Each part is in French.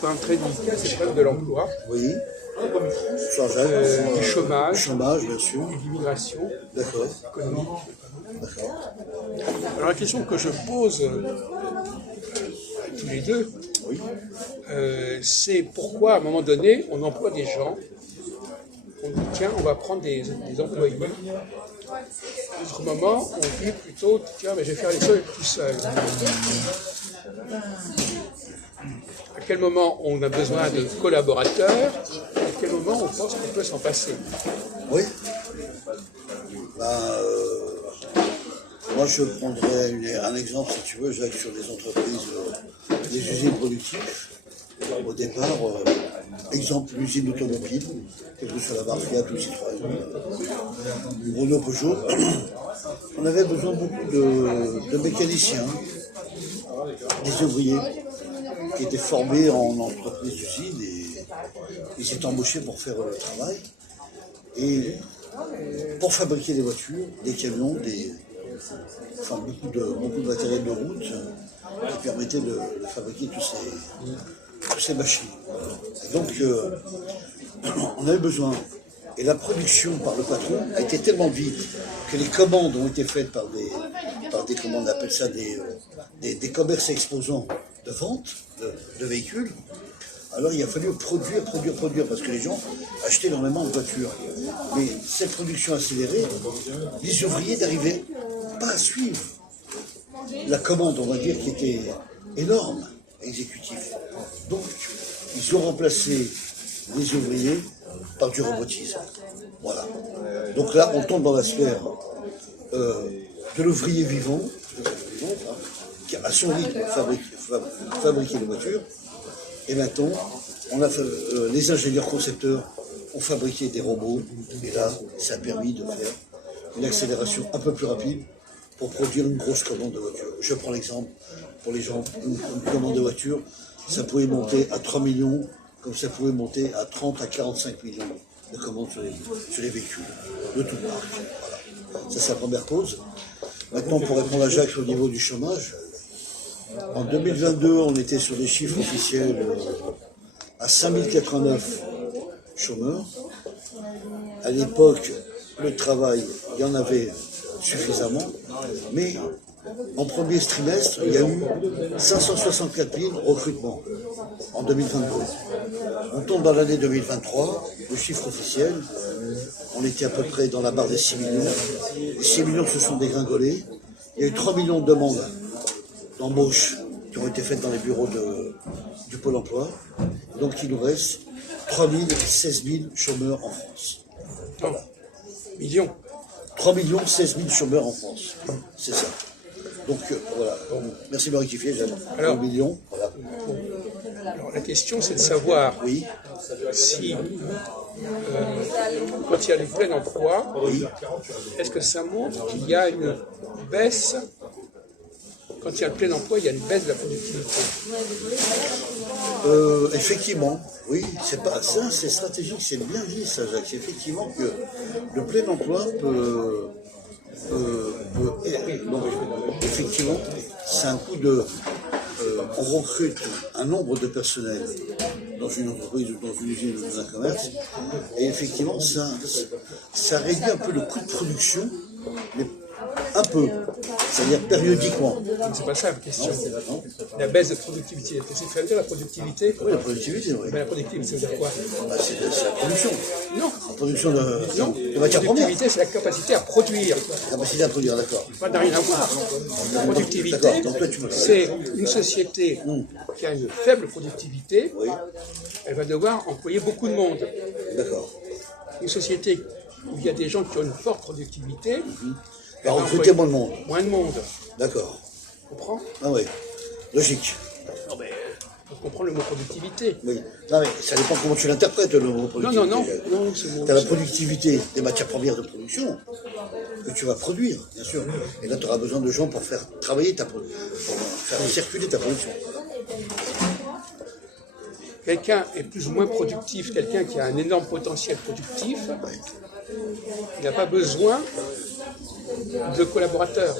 point très délicat, c'est le problème de l'emploi, Oui. du chômage, Chômage, bien sûr. et d'immigration D'accord. économique. D'accord. Alors la question que je pose à tous les deux, Oui. c'est pourquoi à un moment donné on emploie des gens, on dit tiens on va prendre des employés, à d'autres moments on dit plutôt tiens mais je vais faire les choses tout seul. À quel moment on a besoin de collaborateurs, à quel moment on pense qu'on peut s'en passer. Oui. Moi, je prendrais un exemple, si tu veux, Jacques, sur les entreprises, des usines productives. Au départ, exemple, l'usine automobile, quelle que soit la marque Fiat ou Citroën, Renault, Peugeot, on avait besoin beaucoup de mécaniciens, des ouvriers qui étaient formés en entreprise d'usine et ils étaient embauchés pour faire le travail. Et pour fabriquer des voitures, des camions, beaucoup de matériel de route qui permettait de fabriquer toutes ces machines. Et donc, on avait besoin. Et la production par le patron a été tellement vite que les commandes ont été faites par des comment on appelle ça, des commerces exposants de vente de véhicules. Alors il a fallu produire, parce que les gens achetaient énormément de voitures. Mais cette production accélérée, les ouvriers n'arrivaient pas à suivre la commande, on va dire, qui était énorme, exécutif. Donc, ils ont remplacé les ouvriers par du robotisme. Voilà. Donc là, on tombe dans la sphère de l'ouvrier vivant, qui a son rythme fabriquer les voitures. Et maintenant, les ingénieurs concepteurs ont fabriqué des robots, et là, ça a permis de faire une accélération un peu plus rapide pour produire une grosse commande de voiture. Je prends l'exemple, pour les gens, une commande de voiture, ça pouvait monter à 3 millions, comme ça pouvait monter à 30 à 45 millions de commandes sur les véhicules, de toutes marques. Voilà. Ça, c'est la première cause. Maintenant, pour répondre à Jacques au niveau du chômage, en 2022, on était sur des chiffres officiels à 5089 chômeurs. À l'époque, le travail, il y en avait suffisamment, mais en premier trimestre, il y a eu 564 000 recrutements en 2022. On tombe dans l'année 2023, le chiffre officiel, on était à peu près dans la barre des 6 millions. Les 6 millions se sont dégringolés. Il y a eu 3 millions de demandes d'embauche qui ont été faites dans les bureaux du Pôle emploi. Donc il nous reste 3 000, 16 000 chômeurs en France. Voilà. Millions. 3 millions, 16 000 chômeurs en France. C'est ça. Donc voilà. Merci de me rectifier, j'aime. Alors, 1 million. Voilà. Alors la question c'est de savoir Oui. si quand il y a du plein emploi, Oui. est-ce que ça montre qu'il y a une baisse, quand il y a le plein emploi, il y a une baisse de la productivité. Effectivement, oui, c'est pas ça, c'est stratégique, c'est bien dit ça, Jacques. C'est effectivement que le plein emploi peut donc, effectivement, c'est un coup de on recrute un nombre de personnel dans une entreprise ou dans une usine ou dans un commerce, et effectivement ça réduit un peu le coût de production, mais un peu, c'est-à-dire périodiquement. C'est pas ça la question. La baisse de productivité. C'est ça veut dire la productivité? Oui, la productivité, oui. Mais la productivité, ça veut dire quoi? C'est la production. Non. La production Non. de matières La premières. productivité, c'est la capacité à produire. La capacité à produire, d'accord. Ça n'a rien à voir. La productivité, D'accord, donc toi, tu me c'est une société qui a une faible productivité, Oui, elle va devoir employer beaucoup de monde. d'accord. Une société où il y a des gens qui ont une forte productivité, Va recruter moins de monde. moins de monde. D'accord. Tu comprends? Ah oui, logique. Non, mais il faut comprendre le mot productivité. Oui. Non, mais ça dépend comment tu l'interprètes, le mot productivité. Non, c'est bon. Tu as la productivité des matières premières de production que tu vas produire, bien sûr. Et là, tu auras besoin de gens pour faire travailler ta production, pour faire circuler ta production. Quelqu'un est plus ou moins productif, quelqu'un qui a un énorme potentiel productif, il n'a pas besoin de collaborateurs.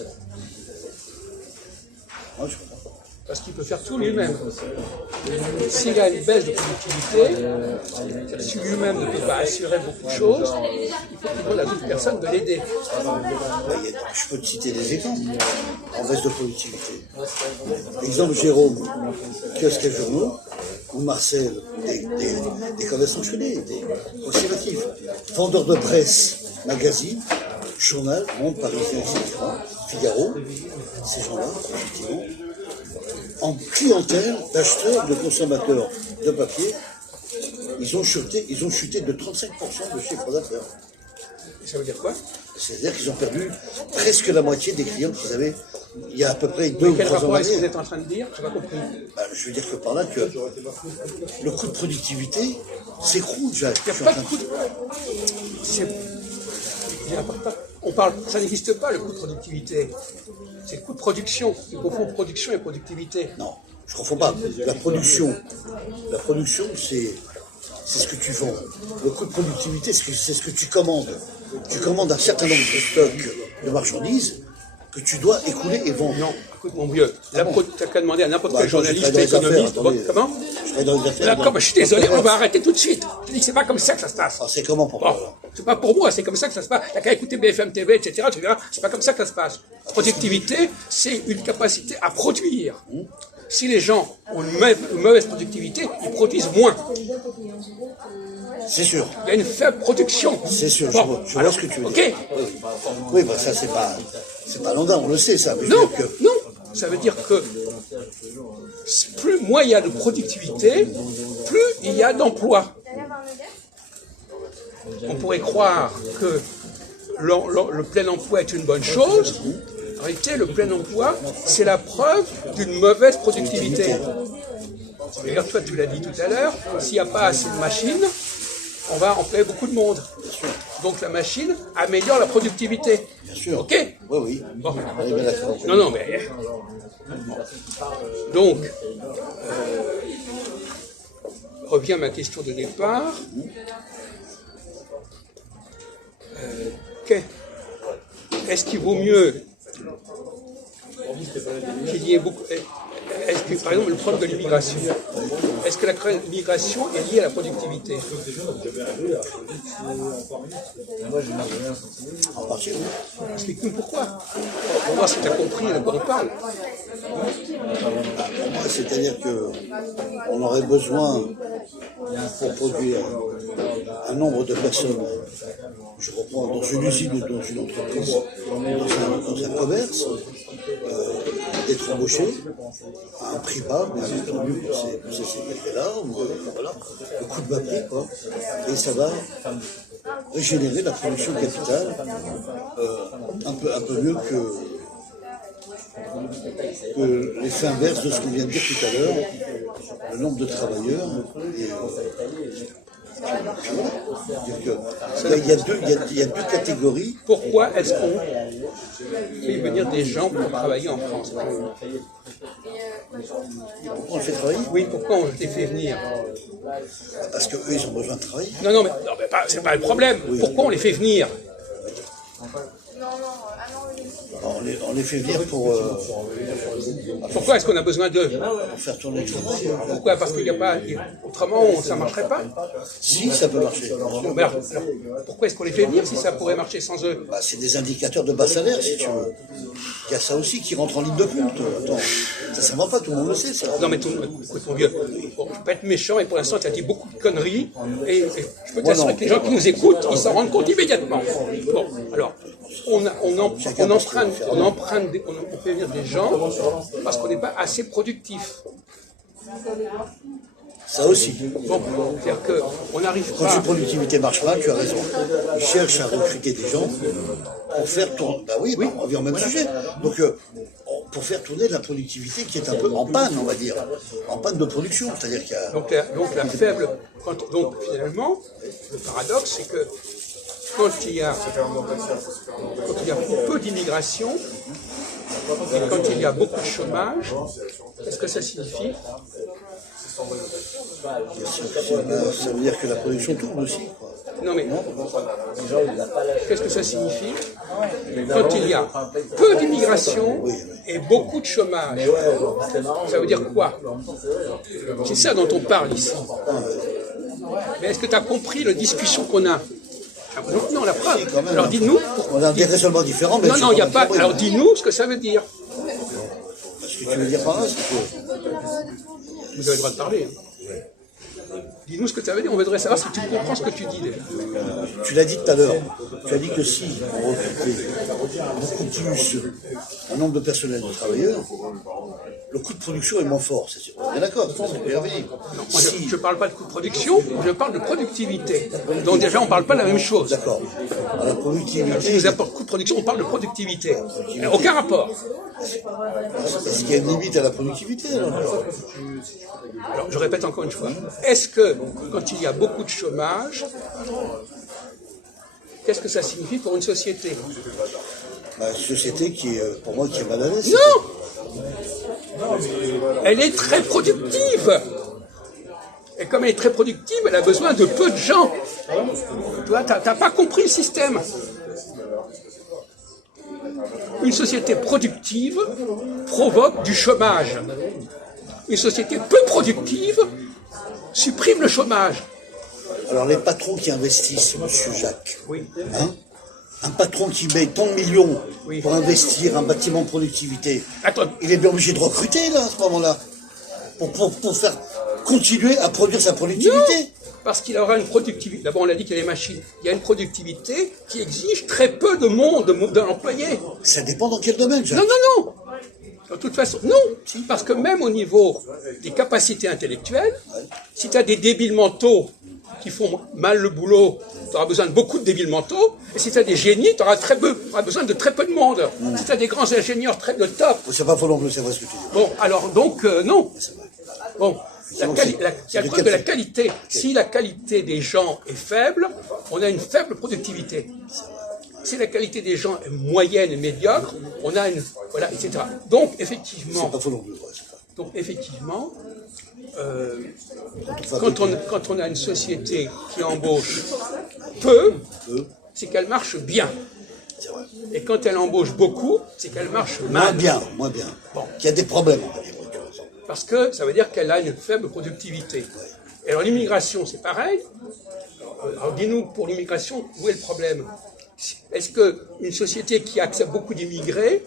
Ah, je comprends. parce qu'il peut faire tout lui-même. S'il a une baisse de productivité, si lui-même ne peut pas assurer beaucoup de choses, il faut qu'il demande à d'autres personnes de l'aider. Je peux te citer des exemples en baisse de productivité. Exemple Jérôme, kiosque et journaux, ou Marcel, des commerces enchaînés, des approximatifs, vendeurs de presse, magazines, journal, Monde, Parisien, etc., Figaro, ces gens-là, effectivement, en clientèle d'acheteurs, de consommateurs de papier, ils ont chuté de 35% de chiffre d'affaires. Ça veut dire quoi? C'est-à-dire qu'ils ont perdu presque la moitié des clients qu'ils avaient il y a à peu près 2 ou 3 ans. Quel rapport est-ce que vous êtes en train de dire? Je n'ai pas compris. Je veux dire que par là, que le coût de productivité s'écroule, Jacques. Il n'y a pas de coût de... On parle, ça n'existe pas, le coût de productivité. C'est le coût de production. Il confond production et productivité. Non, je ne confonds pas. La production, c'est ce que tu vends. Le coût de productivité, c'est ce que tu commandes. Tu commandes un certain nombre de stocks de marchandises que tu dois écouler et vendre. Non, écoute mon vieux, tu n'as qu'à demander à n'importe quel journaliste, économiste, comment? Je travaille dans les affaires. D'accord, je suis désolé, on va arrêter tout de suite. Je dis que c'est pas comme ça que ça se passe. Ah, c'est comment pour toi? Bon, c'est pas pour moi, c'est comme ça que ça se passe. T'as qu'à écouter BFM TV, etc. Tu verras, c'est pas comme ça que ça se passe. Productivité, c'est une capacité à produire. Si les gens ont une mauvaise productivité, ils produisent moins. C'est sûr. Il y a une faible production. C'est sûr, bon, je vois ce que tu veux dire. Oui, bah ça c'est pas lambda, on le sait ça. Mais non, non, ça veut dire que plus moins il y a de productivité, plus il y a d'emploi. On pourrait croire que le plein emploi est une bonne chose. En réalité, le plein emploi, c'est la preuve d'une mauvaise productivité. Regarde, toi, tu l'as dit tout à l'heure, s'il n'y a pas assez de machines, on va employer beaucoup de monde. Donc la machine améliore la productivité. Bien sûr. Ok? Oui, oui. Bon. Non, non, mais... Donc, revient à ma question de départ. Est-ce qu'il vaut mieux qu'il y ait beaucoup... Est-ce que, par exemple, le problème de l'immigration, est-ce que l'immigration est liée à la productivité? En partie, oui. Explique-nous pourquoi. On va voir si tu as compris de quoi on parle. Pour moi, c'est-à-dire qu'on aurait besoin, pour produire un nombre de personnes, je reprends dans une usine ou dans une entreprise, dans un commerce, d'être embauché à un prix bas, bien entendu, pour ces métiers-là, voilà, le coût de bas prix, quoi. Et ça va régénérer la production de capital un peu mieux que l'effet inverse de ce qu'on vient de dire tout à l'heure, le nombre de travailleurs. Il y a deux catégories. Pourquoi est-ce qu'on fait venir des gens pour travailler en France? Pourquoi on les fait travailler? Oui, pourquoi on les fait venir? Parce qu'eux, ils ont besoin de travailler. Non, mais c'est pas le problème. Oui. Pourquoi on les fait venir? On les fait venir pour... Pourquoi est-ce qu'on a besoin d'eux? Pour faire tourner le travail. Pourquoi? Parce qu'il n'y a pas... Autrement, ça ne marcherait pas? Si, ça peut marcher. Mais alors, pourquoi est-ce qu'on les fait venir si ça pourrait marcher sans eux? C'est des indicateurs de bas salaire, si tu veux. Il y a ça aussi qui rentre en ligne de compte. Attends, ça ne va pas, tout le monde le sait, ça. Non, mais écoute, mon vieux, bon, je peux être méchant, et pour l'instant, tu as dit beaucoup de conneries, et je peux t'assurer que les gens qui nous écoutent, ils s'en rendent compte immédiatement. Bon, alors, on fait venir des gens parce qu'on n'est pas assez productif. Ça aussi. Bon, c'est-à-dire qu'on n'arrive pas... Quand une productivité ne marche pas, tu as raison. Ils cherchent à recruter des gens pour faire tourner... Ben oui, on revient au même sujet. Donc, pour faire tourner la productivité qui est un peu en panne, on va dire. En panne de production. C'est-à-dire qu'il y a... Donc la faible... Donc, finalement, le paradoxe, c'est que quand il y a peu d'immigration, et quand il y a beaucoup de chômage, qu'est-ce que ça signifie? Ça veut dire que la production tourne aussi, quoi. Non mais, qu'est-ce que ça signifie? Quand il y a peu d'immigration et beaucoup de chômage, ça veut dire quoi? C'est ça dont on parle ici. Mais est-ce que tu as compris la discussion qu'on a? Non, la preuve. Alors dis-nous. On a des raisonnements différents, mais non, il n'y a pas. Alors dis-nous ce que ça veut dire. Ce que tu veux dire par là, c'est que... Vous avez le droit de parler. Dis-nous ce que ça veut dire, on voudrait savoir si tu comprends ce que tu dis déjà. Tu l'as dit tout à l'heure, tu as dit que si on recrutait beaucoup plus un nombre de personnels de travailleurs, le coût de production est moins fort. On est d'accord, c'est merveilleux. Moi, je ne parle pas de coût de production, je parle de productivité. Donc déjà, on ne parle pas de la même chose. D'accord. La productivité... Si nous apporte coût de production, on parle de productivité. Aucun rapport. Est-ce qu'il y a une limite à la productivité alors, je répète encore une fois. Est-ce que, quand il y a beaucoup de chômage, qu'est-ce que ça signifie pour une société? Une société qui est, pour moi, qui est mal à l'aise. Non! Elle est très productive. Et comme elle est très productive, elle a besoin de peu de gens. Tu vois, t'as pas compris le système. Une société productive provoque du chômage. Une société peu productive supprime le chômage. Alors les patrons qui investissent, monsieur Jacques, oui. Hein, un patron qui met tant de millions pour investir un bâtiment de productivité, il est bien obligé de recruter là, à ce moment-là, pour faire continuer à produire sa productivité. Non, parce qu'il aura une productivité. D'abord, on l'a dit qu'il y a des machines. Il y a une productivité qui exige très peu de monde, d'employés. Ça dépend dans quel domaine, Jacques. Non. De toute façon, non. Parce que même au niveau des capacités intellectuelles, si tu as des débiles mentaux qui font mal le boulot, tu auras besoin de beaucoup de débiles mentaux. Et si tu as des génies, tu auras besoin de très peu de monde. Si tu as des grands ingénieurs de top. C'est pas faux non plus, c'est vrai ce que tu dis. Bon, alors donc, non. Bon. Il y a le problème de la qualité. Si la qualité des gens est faible, on a une faible productivité. Si la qualité des gens est moyenne et médiocre, on a une... Voilà, etc. Donc, effectivement... C'est pas faux non plus, donc, effectivement, quand on a une société qui embauche peu, c'est qu'elle marche bien. Et quand elle embauche beaucoup, c'est qu'elle marche mal. Moins bien. Bon. Qu'il y a des problèmes, on va dire. Parce que ça veut dire qu'elle a une faible productivité. Et alors l'immigration, c'est pareil. Alors dis-nous, pour l'immigration, où est le problème? Est-ce qu'une société qui accepte beaucoup d'immigrés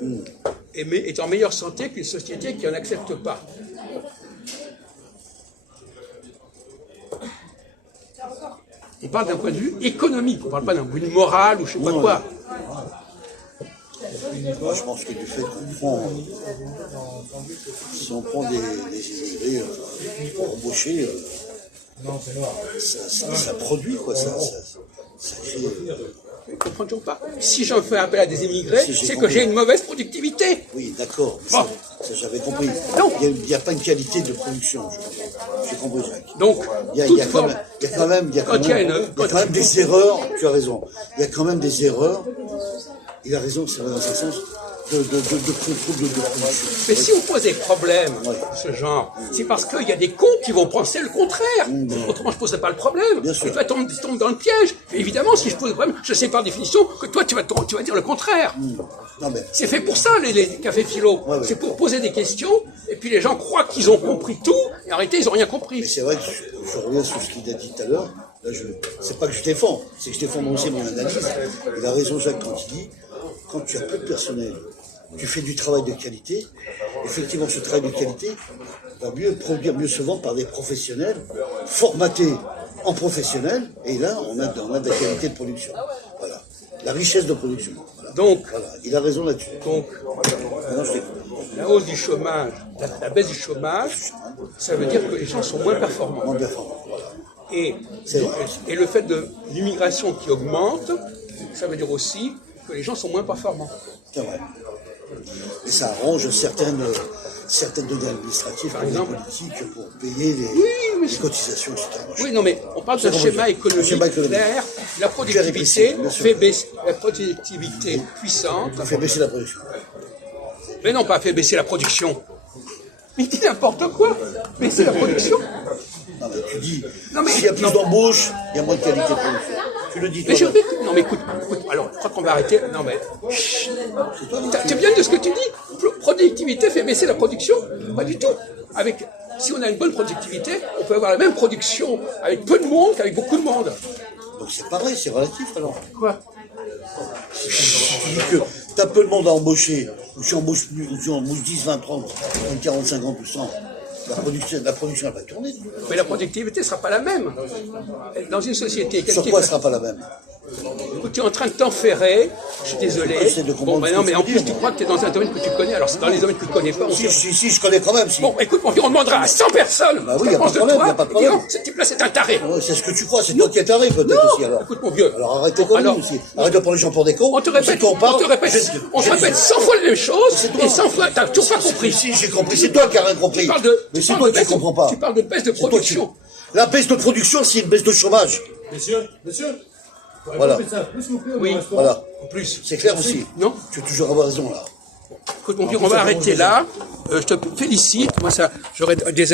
est en meilleure santé qu'une société qui n'en accepte pas? On parle d'un point de vue économique, on ne parle pas d'un point de vue moral ou je ne sais pas quoi. Moi, je pense que du fait qu'on prend, si on prend des immigrés pour embaucher, ça produit, quoi, ça crée... Ne comprends-tu pas? Si j'en fais appel à des immigrés, c'est que j'ai une mauvaise productivité. Oui, d'accord. Bon. Ça j'avais compris. Il n'y a pas une qualité de production, j'ai compris, Jacques. Donc, il y a quand même des erreurs, tu as raison, il y a quand même des erreurs, il a raison, c'est dans un sens, de contrôle de production. Mais si on pose des problèmes de ce genre, c'est parce qu'il y a des cons qui vont penser le contraire. Autrement, je ne poserais pas le problème. Bien sûr. Et toi, tu tombes dans le piège. Mais évidemment, si je pose le problème, je sais par définition que toi, tu vas dire le contraire. Non, mais... C'est fait pour ça, les cafés philo. C'est pour poser des questions, et puis les gens croient qu'ils ont compris tout, et en réalité, ils n'ont rien compris. Mais c'est vrai que je reviens sur ce qu'il a dit tout à l'heure. Là, c'est pas que je défends, c'est que je défends aussi mon analyse. Il a raison, Jacques, quand il dit, quand tu as peu de personnel, tu fais du travail de qualité, effectivement, ce travail de qualité va mieux produire, mieux se vendre par des professionnels formatés en professionnels, et là, on a de la qualité de production. Voilà. La richesse de production. Voilà. Donc, voilà. Il a raison là-dessus. Donc, la hausse du chômage, la baisse du chômage, ça veut dire que les gens sont moins performants. Moins performants, voilà. Et le fait de l'immigration qui augmente, ça veut dire aussi que les gens sont moins performants. C'est vrai. Et ça arrange certaines données administratives, par exemple, politiques, pour payer les cotisations, etc. Oui, non, mais on parle d'un schéma économique clair. La productivité fait baisser, la productivité puissante. Fait baisser la production. Mais non, pas fait baisser la production. Il dit n'importe quoi. Baisser la production. Non, mais tu dis, s'il y a plus d'embauches, il y a moins de qualité de production. Tu le dis Mais toi-même. non mais écoute, alors je crois qu'on va arrêter. Non mais. T'es bien de ce que tu dis. Productivité fait baisser la production? Pas du tout. Si on a une bonne productivité, on peut avoir la même production avec peu de monde qu'avec beaucoup de monde. Donc c'est pareil, c'est relatif alors. Quoi? Si tu dis que tu as peu de monde à embaucher, ou tu embauches plus, ou tu embauches 10, 20, 30, 40, 50%, la production n'a pas tourné. Mais la productivité ne sera pas la même. Dans une société... Sur quoi elle ne sera pas la même? Écoute, tu es en train de t'enferrer, je suis désolé. Bon, ben non, mais en plus, tu crois que tu es dans un domaine que tu connais. Alors, c'est dans les domaines que tu ne connais pas. Si, je connais quand même. Si. Bon, écoute, on demandera à 100 personnes. Bah oui, il n'y a pas de problème, il n'y a pas de problème. Ce type-là, c'est un taré. Ouais, c'est ce que tu crois, c'est toi qui es taré peut-être aussi alors. Écoute, mon vieux. Alors arrête tes conneries aussi. Arrête de prendre les gens pour des cons. On te répète 100 fois les mêmes choses, et 100 fois, t'as toujours pas compris. Si, j'ai compris, c'est toi qui n'as rien compris. Mais c'est toi qui ne comprends pas. Tu parles de baisse de production. La baisse de production, c'est une baisse de chômage. Monsieur, voilà. Oui, voilà. En plus. C'est clair aussi. Non. Tu veux toujours avoir raison là. Écoute, mon vieux, on va arrêter là. Je te félicite. Moi, ça, j'aurais des